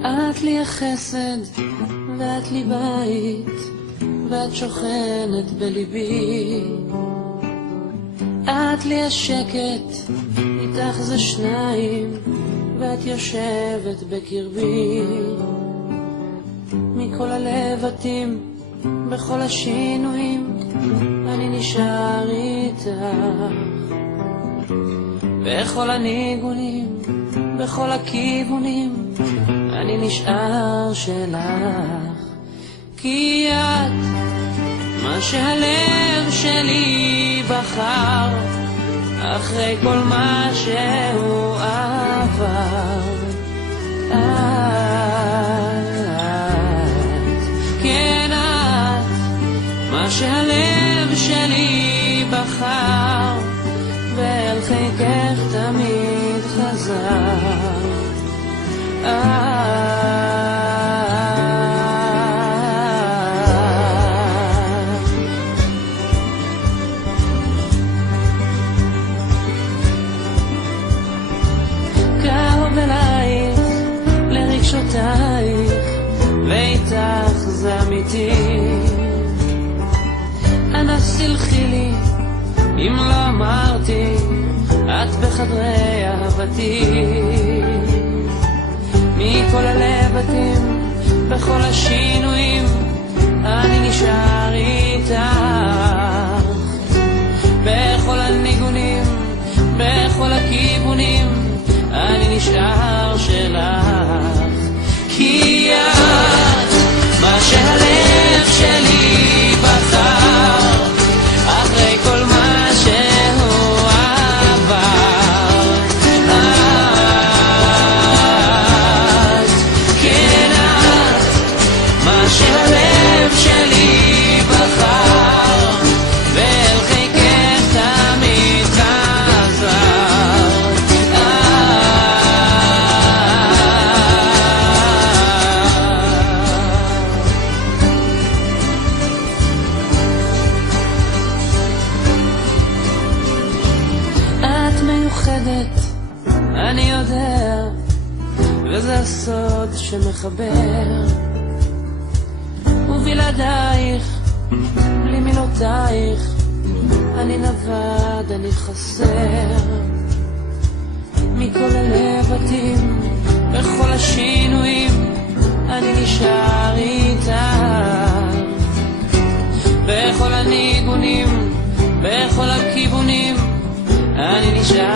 את לי החסד ואת לי בית, ואת שוכנת בליבי. את לי השקט, איתך זה שניים, ואת יושבת בקרבי. מכל הלבטים, בכל השינויים, אני נשאר איתך. בכל הניגונים, בכל הכיוונים, אני נשאר שלך. כי את מה שהלב שלי בחר, אחרי כל מה שהוא עבר. את, כן את, מה שהלב שלי בחר, ואל חיקך תמיד חזר. קרוב אלייך, לרגשותייך, ואיתך זה אמיתי. אנא סלחי לי אם לא אמרתי, את בחדרי אהבתי. מכל הלבטים, בכל השינויים, אני נשאר איתך. בכל הניגונים, בכל הכיוונים, אני נשאר שלך. כי את מה שהלב שלי בחר, אחרי כל מה שהוא עבר. את, כן את, מה שהלב שלי בחר, ואל חיקך תמיד חזר. את מיוחדת, אני יודע, וזה הסוד שמחבר. ובלעדייך, בלי מילותייך, אני נבד, אני חסר. מכל הלבטים, בכל השינויים, אני נשאר איתך. בכל הניגונים, בכל הכיוונים, אני נשאר